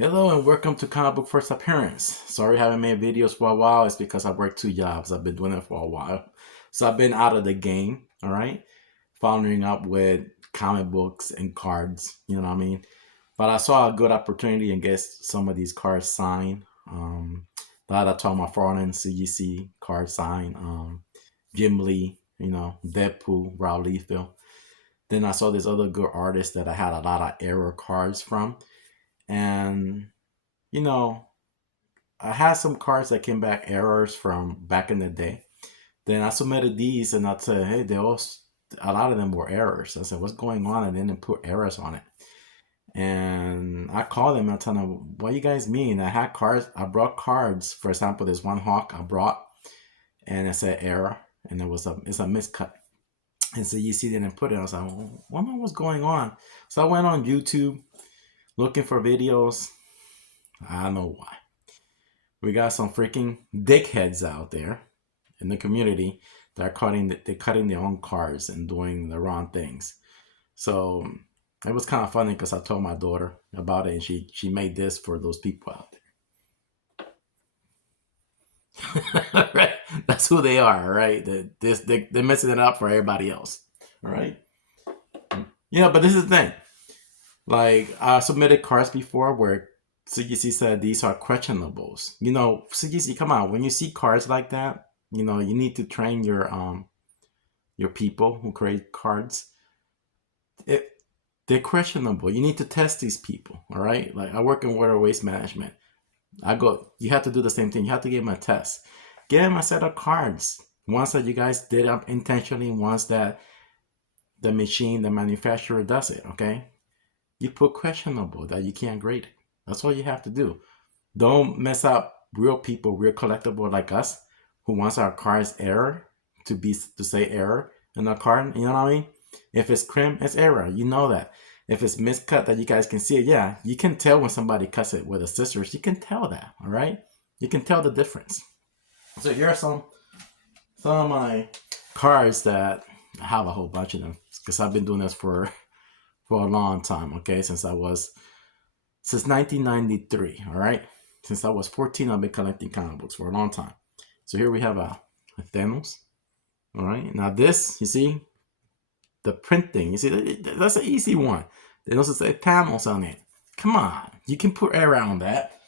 Hello and welcome to Comic Book First Appearance. Sorry I haven't made videos for a while. It's because I work 2 jobs. I've been doing it for a while. So I've been out of the game, all right? Following up with comic books and cards, you know what I mean? But I saw a good opportunity and get some of these cards signed. That I told my foreign CGC card signed. Jim Lee, Deadpool, Raul Liefeld. Then I saw this other good artist that I had a lot of error cards from. And you know, I had some cards that came back errors from back in the day. Then I submitted these and I said, hey, a lot of them were errors. I said, what's going on? And then they put errors on it. And I called them and I told them, what you guys mean? I brought cards. For example, there's one hawk I brought and it said error and it's a miscut. And so you see they didn't put it. I was like, well, what's going on? So I went on YouTube looking for videos. I don't know why. We got some freaking dickheads out there in the community that are cutting their own cards and doing the wrong things. So it was kind of funny because I told my daughter about it and she made this for those people out there. Right? That's who they are, right? They're messing it up for everybody else. All right? Yeah, but this is the thing. Like, I submitted cards before where CGC said these are questionables. CGC, come on. When you see cards like that, you need to train your people who create cards. They're questionable. You need to test these people, all right? Like, I work in water waste management. You have to do the same thing. You have to give them a test. Give them a set of cards. Ones that you guys did up intentionally, ones that the manufacturer does it, okay? You put questionable that you can't grade it. That's all you have to do. Don't mess up real people, real collectible like us, who wants our cards error to say error in the card. You know what I mean? If it's crimp, it's error. You know that. If it's miscut that you guys can see it, yeah, you can tell when somebody cuts it with a scissors. You can tell that, all right? You can tell the difference. So here are some of my cards that I have a whole bunch of them because I've been doing this for a long time, okay? Since 1993, all right? Since I was 14, I've been collecting comic books for a long time. So here we have a Thanos, all right? Now this, you see, the printing, you see, that's an easy one. They also say Thanos on it. Come on, you can put error on that.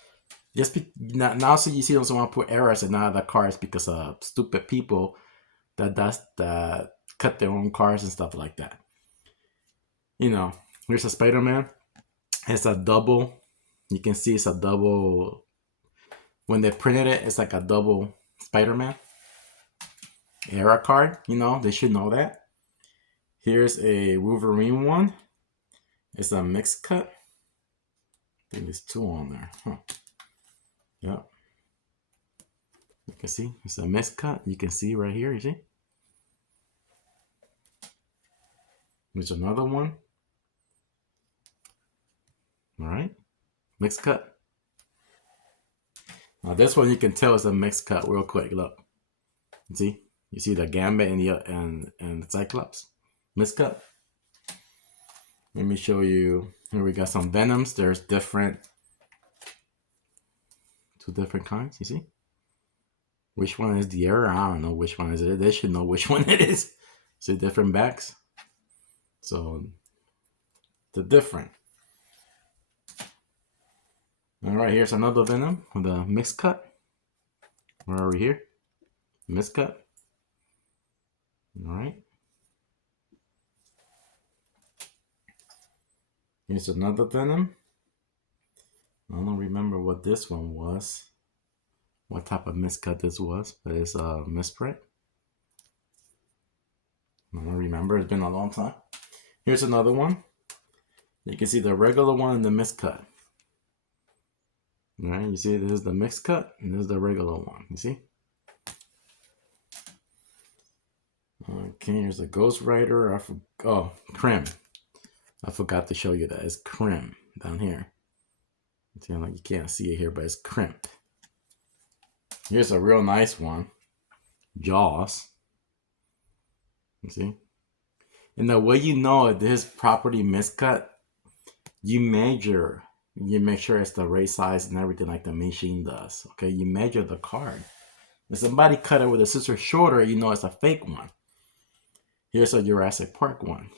Now, so you see, also want to put errors in the cards because of stupid people that cut their own cards and stuff like that. Here's a Spider-Man. It's a double. You can see it's a double. When they printed it, it's like a double Spider-Man era card. They should know that. Here's a Wolverine one. It's a mixed cut. I think there's two on there. Huh. Yep. You can see it's a mixed cut. You can see right here. You see? There's another one. All right. Mixed cut. Now this one you can tell is a mixed cut real quick. Look. You see the Gambit and the Cyclops. Mixed cut. Let me show you. Here we got some Venoms. There's two different kinds. You see? Which one is the error? I don't know which one is it. They should know which one it is. See different backs. So they're different. All right, here's another Venom with a mixed cut. Where are we here? Mixed cut. All right. Here's another Venom. I don't remember what this one was. What type of miscut this was, but it's a misprint. I don't remember. It's been a long time. Here's another one. You can see the regular one and the miscut. All right, you see this is the mixed cut and this is the regular one. You see? Okay, here's a Ghost Rider. Crimp. I forgot to show you that. It's Crimp down here. You can't see it here, but it's Crimp. Here's a real nice one. Jaws. You see? And the way you know if this property miscut, you measure You make sure it's the right size and everything like the machine does. Okay, you measure the card. If somebody cut it with a scissor shorter, you know it's a fake one. Here's a Jurassic Park one.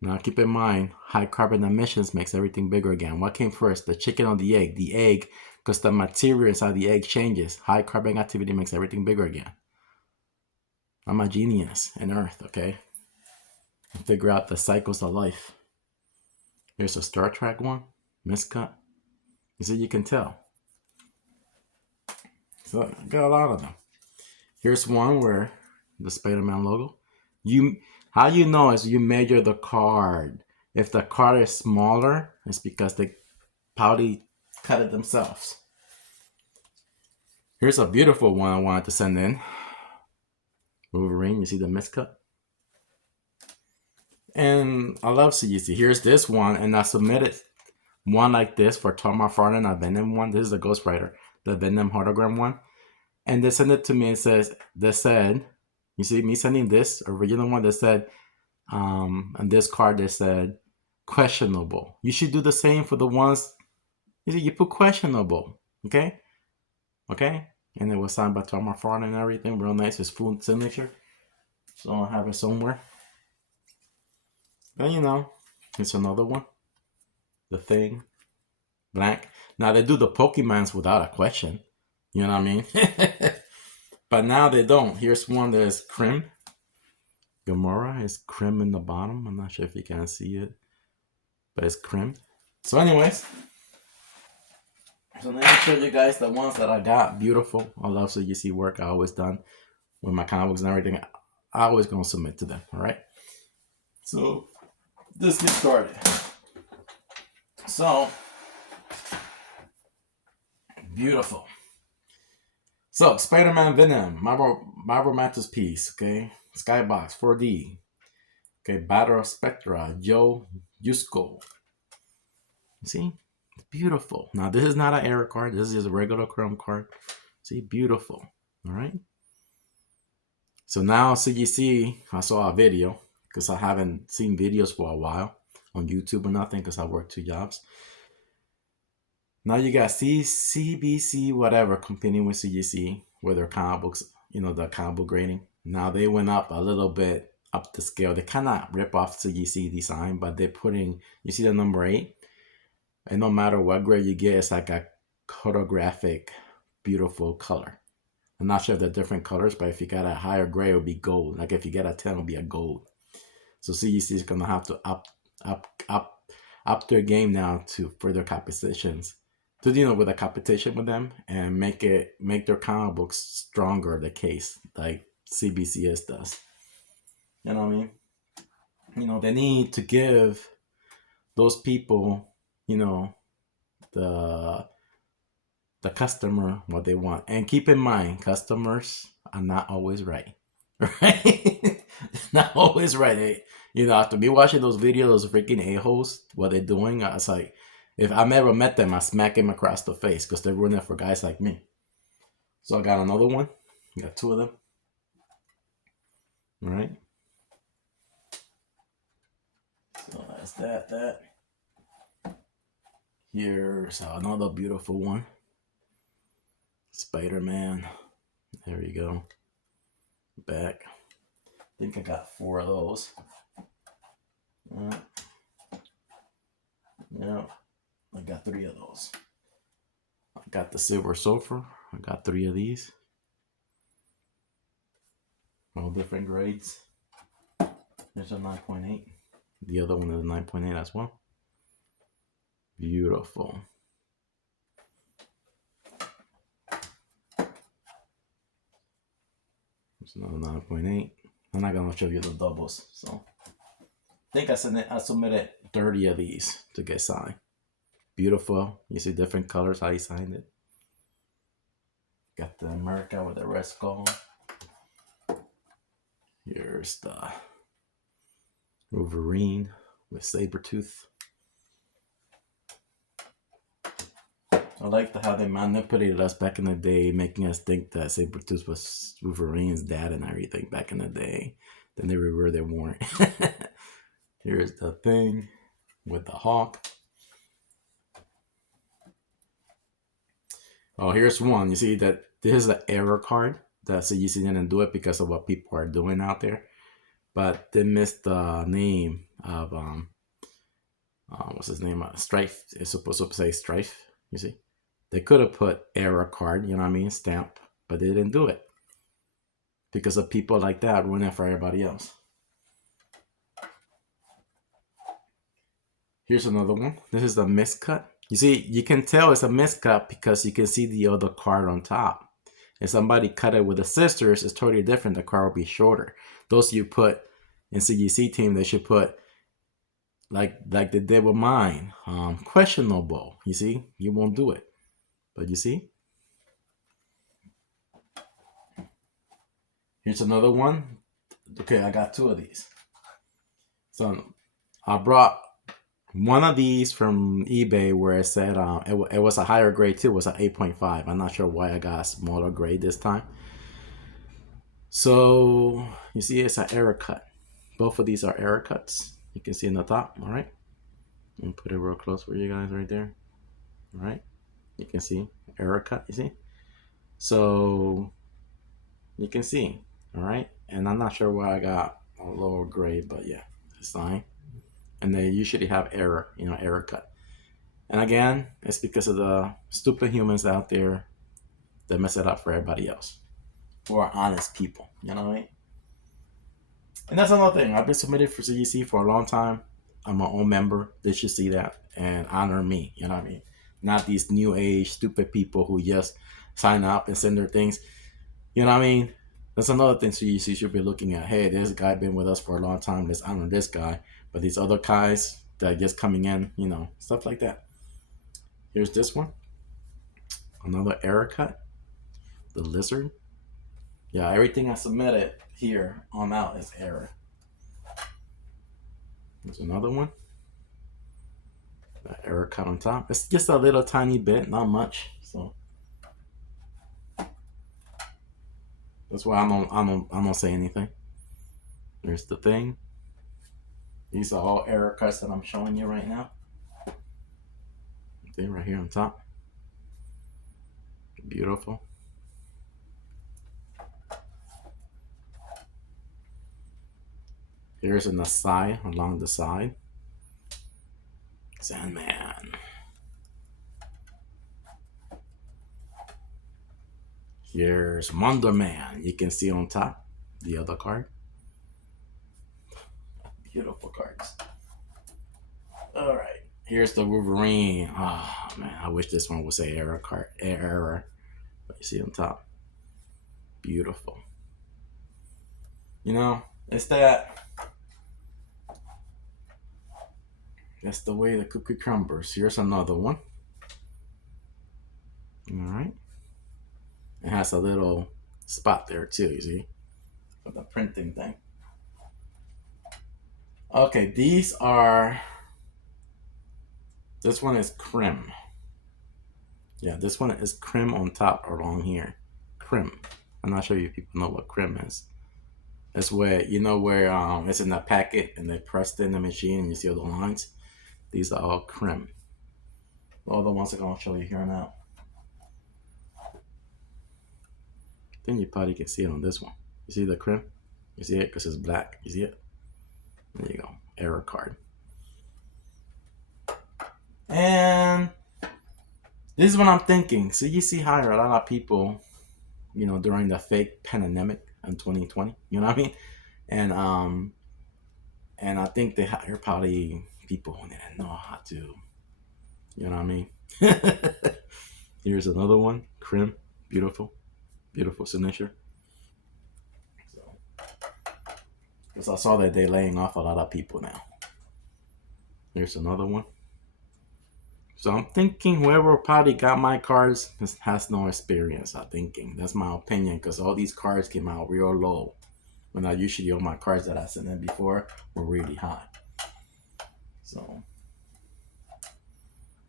Now keep in mind, high carbon emissions makes everything bigger again. What came first, the chicken or the egg? The egg, because the material inside the egg changes. High carbon activity makes everything bigger again. I'm a genius in Earth, okay? Figure out the cycles of life. Here's a Star Trek one, miscut. You see, you can tell. So I got a lot of them. Here's one where the Spider-Man logo. How you know is you measure the card. If the card is smaller, it's because they probably cut it themselves. Here's a beautiful one I wanted to send in. Wolverine, you see the miscut? And I love CGC. Here's this one, and I submitted one like this for Tom McFarlane, a Venom one. This is the Ghost Rider, the Venom hologram one. And they sent it to me and they said, you see me sending this original one, they said, on this card they said, questionable. You should do the same for the ones, you put questionable, okay? Okay? And it was signed by Tom McFarlane and everything, real nice, his full signature. So I'll have it somewhere. And you know, it's another one. The Thing, blank. Now they do the Pokemons without a question. You know what I mean? But now they don't. Here's one that is Crimp. Gamora is Crimp in the bottom. I'm not sure if you can see it, but it's Crimp. So anyways, so let me show you guys the ones that I got. Beautiful. I love CGC work I always done with my comic books and everything. I always gonna submit to them. All right. So let's get started. So beautiful. So Spider-Man Venom, Marvel Masterpiece, okay. Skybox 4D. Okay, Battle of Spectra, Jusko. See? Beautiful. Now this is not an error card, this is a regular Chrome card. See, beautiful. Alright. So now CGC, I saw a video, because I haven't seen videos for a while on YouTube or nothing, because I work 2 jobs. Now you got CBC, whatever, competing with CGC with their comic books, you know, the comic book grading. Now they went up a little bit up the scale. They cannot rip off CGC design, but they're putting, you see the number 8? And no matter what grade you get, it's like a photographic, beautiful color. I'm not sure if they're different colors, but if you got a higher grade, it would be gold. Like if you get a 10, it'll be a gold. So CGC is gonna have to up their game now to further competitions, to deal with a competition with them and make their comic books stronger. The case like CBCS does. You know what I mean? You know, they need to give those people, you know, the customer what they want. And keep in mind, customers are not always right. Right? Not always right. You know, after me watching those videos, those freaking a-holes, what they're doing, I was like, if I never met them, I smack him across the face because they're ruining it for guys like me. So I got another one. I got 2 of them. All right. So that's that. Here's another beautiful one. Spider-Man. There we go. Back. I think I got 4 of those. Yeah. I got 3 of those. I got the Silver Surfer. I got 3 of these. All different grades. There's a 9.8. The other one is a 9.8 as well. Beautiful. There's another 9.8. I'm not gonna show you the doubles, so I think I submitted 30 of these to get signed. Beautiful. You see different colors how he signed it. Got the America with the red skull. Here's the Wolverine with Sabretooth. I like how they manipulated us back in the day, making us think that Sabretooth was Wolverine's dad and everything back in the day. Then they weren't. Here's the Thing with the Hawk. Oh, here's one. You see that this is an error card. That CGC didn't do it because of what people are doing out there, but they missed the name of what's his name? Strife. It's supposed to say Strife. You see, they could have put error card. You know what I mean? Stamp, but they didn't do it because of people like that ruining for everybody else. Here's another one. This is the miscut. You see, you can tell it's a miscut because you can see the other card on top. If somebody cut it with the scissors, it's totally different. The card will be shorter. Those you put in CGC team, they should put like they did with mine. Questionable. You see, you won't do it. But you see, here's another one. Okay, I got two of these. So I brought one of these from eBay where it said it was a higher grade too. It was an 8.5. I'm not sure why I got a smaller grade this time. So you see it's an error cut. Both of these are error cuts. You can see in the top. All right. Let me put it real close for you guys right there. All right. You can see error cut. You see. So you can see. All right. And I'm not sure why I got a lower grade, but yeah, it's fine. And they usually have error, error cut. And again, it's because of the stupid humans out there that mess it up for everybody else, who are honest people. You know what I mean? And that's another thing. I've been submitted for CGC for a long time. I'm my own member. They should see that and honor me. You know what I mean? Not these new age stupid people who just sign up and send their things. You know what I mean? That's another thing CGC should be looking at. Hey, this guy been with us for a long time. Let's honor this guy. But these other guys that are just coming in, stuff like that. Here's this one. Another error cut. The lizard. Yeah, everything I submitted here on out is error. There's another one. That error cut on top. It's just a little tiny bit, not much. So that's why I don't say anything. There's the thing. These are all error cuts that I'm showing you right now. See right here on top. Beautiful. Here's on the side, along the side. Sandman. Here's Wonder Man. You can see on top the other card. Beautiful cards. All right. Here's the Wolverine. Oh man, I wish this one would say error card. Error. But you see on top. Beautiful. It's that. That's the way the cookie crumbles. Here's another one. All right. It has a little spot there too, you see? For the printing thing. Okay, this one is Crimp. Yeah, this one is Crimp on top along here. Crimp. I'm not sure if people know what Crimp is. It's where, where it's in the packet and they press it in the machine and you see all the lines. These are all Crimp. All the ones I'm going to show you here now. Then you probably can see it on this one. You see the Crimp? You see it because it's black. You see it? There you go. Error card. And this is what I'm thinking. So you see how a lot of people, during the fake pandemic in 2020, you know what I mean? And I think they hire probably people who didn't know how to, you know what I mean? Here's another one. Crimp. Beautiful. Beautiful signature. So, because I saw that they're laying off a lot of people now. Here's another one. So I'm thinking whoever probably got my cards has no experience. I'm thinking. That's my opinion because all these cards came out real low. When I usually all my cards that I sent in before were really high. So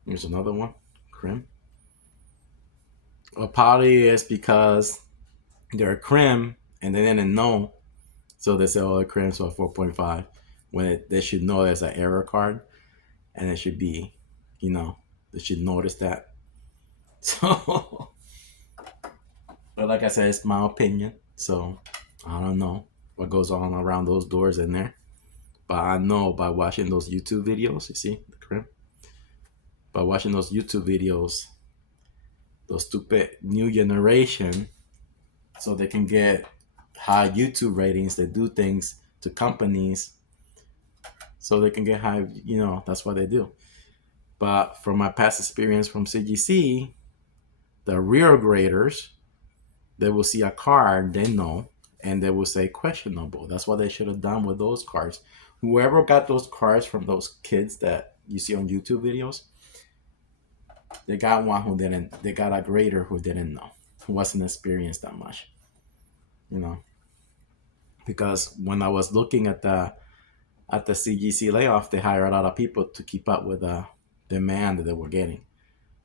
here's another one. Crimp. Well, probably it's because they're Crimp and they didn't know. So they say, oh, the Crimps are 4.5. When they should know there's an error card. And it should be, they should notice that. So But like I said, it's my opinion. So I don't know what goes on around those doors in there. But I know by watching those YouTube videos, you see the Crimp, by watching those YouTube videos, those stupid new generation, so they can get high YouTube ratings. They do things to companies so they can get high. That's what they do. But from my past experience from CGC, the rear graders, they will see a car they know and they will say questionable. That's what they should have done with those cars. Whoever got those cars from those kids that you see on YouTube videos, they got one who didn't. They got a grader who didn't know, who wasn't experienced that much. You know, because when I was looking at the CGC layoff, they hire a lot of people to keep up with the demand that they were getting.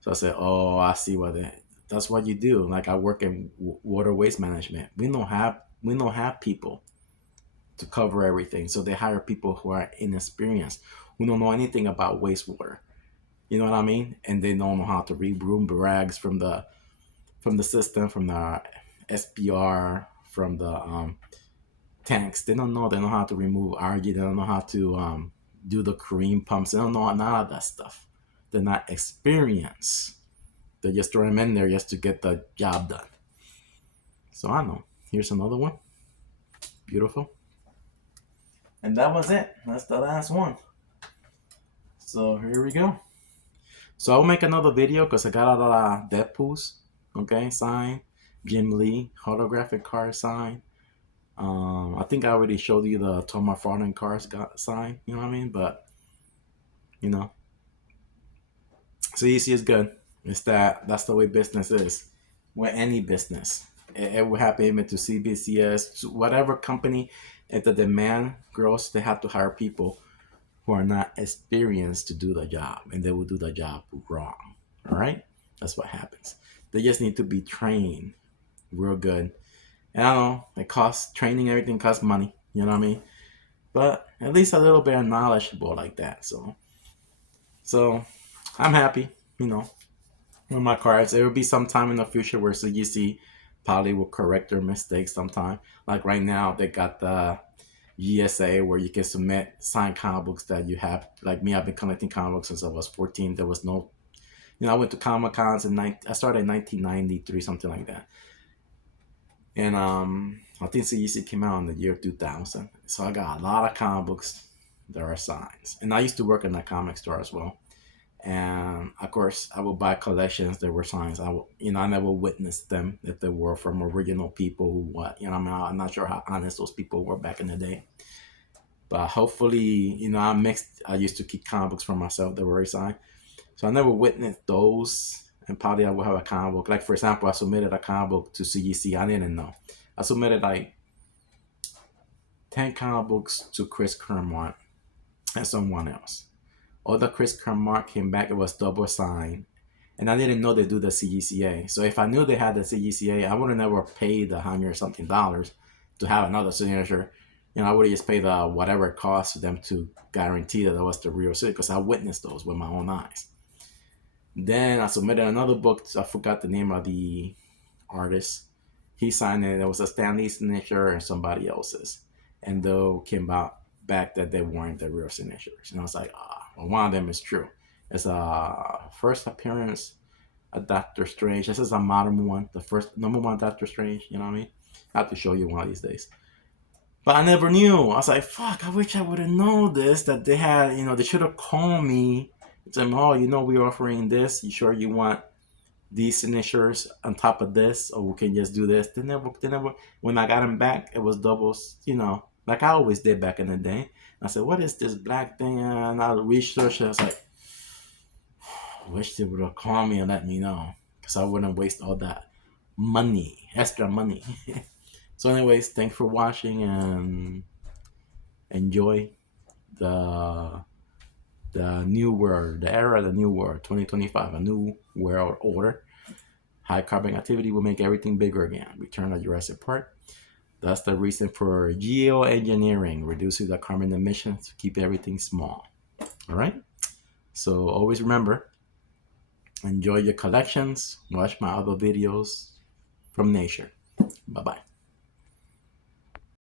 So I said, "Oh, I see what they. That's what you do." Like I work in water waste management. We don't have people to cover everything, so they hire people who are inexperienced, who don't know anything about wastewater. You know what I mean? And they don't know how to read broom rags from the system, from the SPR, from the tanks. They don't know. They know how to remove algae. They don't know how to do the Crimp pumps. They don't know none of that stuff. They're not experienced. They just throw them in there just to get the job done. So I know. Here's another one. Beautiful. And that was it. That's the last one. So here we go. So I'll make another video because I got a lot of Deadpools. Okay, sign. Jim Lee holographic card sign. I think I already showed you the Thomas Farnham cars got sign. You know what I mean? But you know, CEC is good. It's that's the way business is. With any business, it will happen even to CBCS, to whatever company. If the demand grows, they have to hire people who are not experienced to do the job, and they will do the job wrong. All right, that's what happens. They just need to be trained real good. And I don't know, it costs training. Everything costs money. You know what I mean? But at least a little bit of knowledgeable like that. So I'm happy. You know, with my cards. There will be some time in the future where CGC probably will correct their mistakes sometime. Like right now, they got the GSA where you can submit signed comic books that you have. Like me, I've been collecting comic books since I was 14. There was no, I went to Comic Cons I started in 1993, something like that. And I think CGC came out in the year 2000. So I got a lot of comic books that are signs. And I used to work in a comic store as well. And of course, I would buy collections that were signs. I never witnessed them if they were from original people who I'm not sure how honest those people were back in the day. But hopefully, I mixed. I used to keep comic books for myself that were already signed, so I never witnessed those. And probably I will have a comic book. Like for example, I submitted a comic book to CGC. I didn't know. I submitted like 10 comic books to Chris Claremont and someone else. All the Chris Claremont came back. It was double signed, and I didn't know they do the CGCA. So if I knew they had the CGCA, I would have never paid the $100 something to have another signature. I would have just paid the whatever it cost for them to guarantee that was the real signature, because I witnessed those with my own eyes. Then I submitted another book. I forgot the name of the artist. He signed it. It was a Stanley signature and somebody else's, and though came back that they weren't the real signatures. And I was like, well, one of them is true. It's a first appearance of Doctor Strange. This is a modern one, the first number one Doctor Strange. You know what I mean? I have to show you one of these days. But I never knew. I was like, fuck, I wish I would have known this, that they had, they should have called me and said, oh, we're offering this. You sure you want these signatures on top of this, or we can just do this? They never, when I got them back, it was doubles, like I always did back in the day. I said, what is this black thing? And I researched it. I was like, I wish they would have called me and let me know, because I wouldn't waste all that extra money. So anyways, thanks for watching, and enjoy the new world, the era of the new world, 2025, a new world order. High carbon activity will make everything bigger again. Return of Jurassic Park. That's the reason for geoengineering, reducing the carbon emissions to keep everything small. All right? So always remember, enjoy your collections, watch my other videos, from nature. Bye bye.